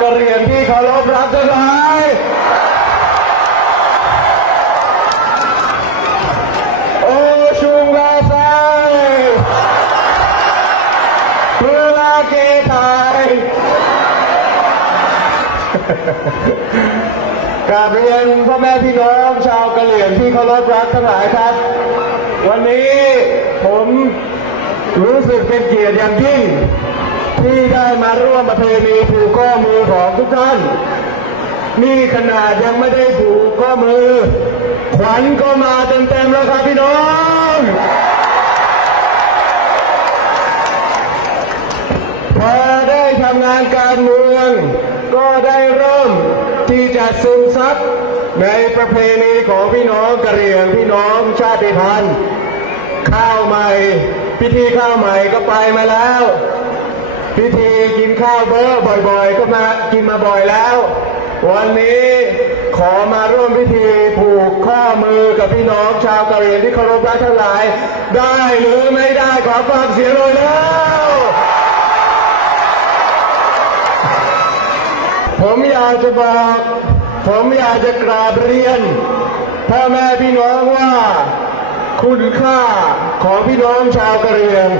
กระเรียญที่เคารพรักทั้งหลายโอชุงลาไซเพื่อลาเกไทยกราบเรียนพ่อแม่พี่น้องชาวกะเหรี่ยงที่เคารพรักทั้งหลายครับ วันนี้ผมรู้สึกเป็นเกียรติอย่างยิ่ง ที่ได้มาร่วมประเพณีผูกข้อมือของทุกท่าน นี่ขนาดยังไม่ได้ผูกข้อมือ ขวัญก็มาเต็มๆแล้วครับพี่น้องพอได้ทำงานการเมือง ก็ได้เริ่มที่จะซึมซับในประเพณีของพี่น้องกะเหรี่ยงพี่น้องชาติพันธุ์ข้าวใหม่ พิธีข้าวใหม่ก็ไปมาแล้ว พิธีกินข้าวเบอร์บ่อยๆ ก็มากินมาบ่อยแล้ว วันนี้ขอมาร่วมพิธีผูกข้อมือกับพี่น้องชาวกะเหรี่ยงที่เคารพรักทั้งหลาย ได้หรือไม่ได้ขอฟังเสียงเลยแล้วผมอยากจะบอกผมอยากจะกราบเรียนพ่อแม่พี่น้องว่า คุณค่าของพี่น้องชาวกะเหรี่ยง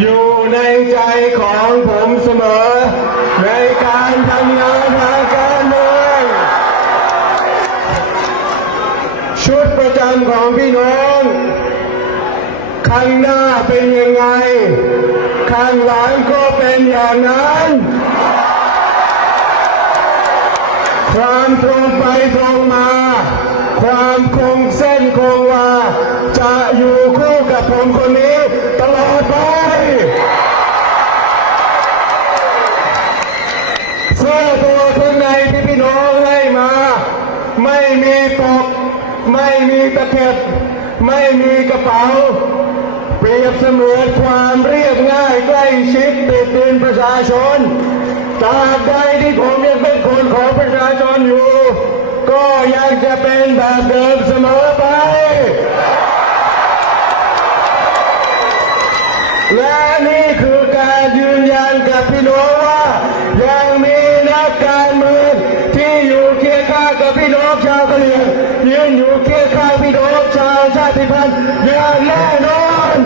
อยู่ในใจของผ มอในการทำงานทางการเมืองชุดประจำของพี่น้อง ข้างหน้าเป็นยังไง ข้างหลังก็เป็นอย่างนั้น ความตรงไปตรงมา ความคงเส้นคงวาจะอยู่คู่กับผมคนนี้ตลอดไป เสื้อตัวข้างในที่พี่น้องให้มา ไม่มีปก ไม่มีตะเข็บ ไม่มีกระเป๋า เปรียบเสมือนความเรียบง่ายใกล้ชิดติดดินประชาชนตราบใดที่ผมยังเป็นคนของประชาชนอยู่ ก็ยังจะเป็นแบบเดิมเสมอไป และนี่คือการยืนยันกับพี่น้องว่า พี่น้องชาวกะเหรี่ยงยืนอยู่เคียงข้างพี่น้องชาวชาติพันธุ์อย่างแน่นอน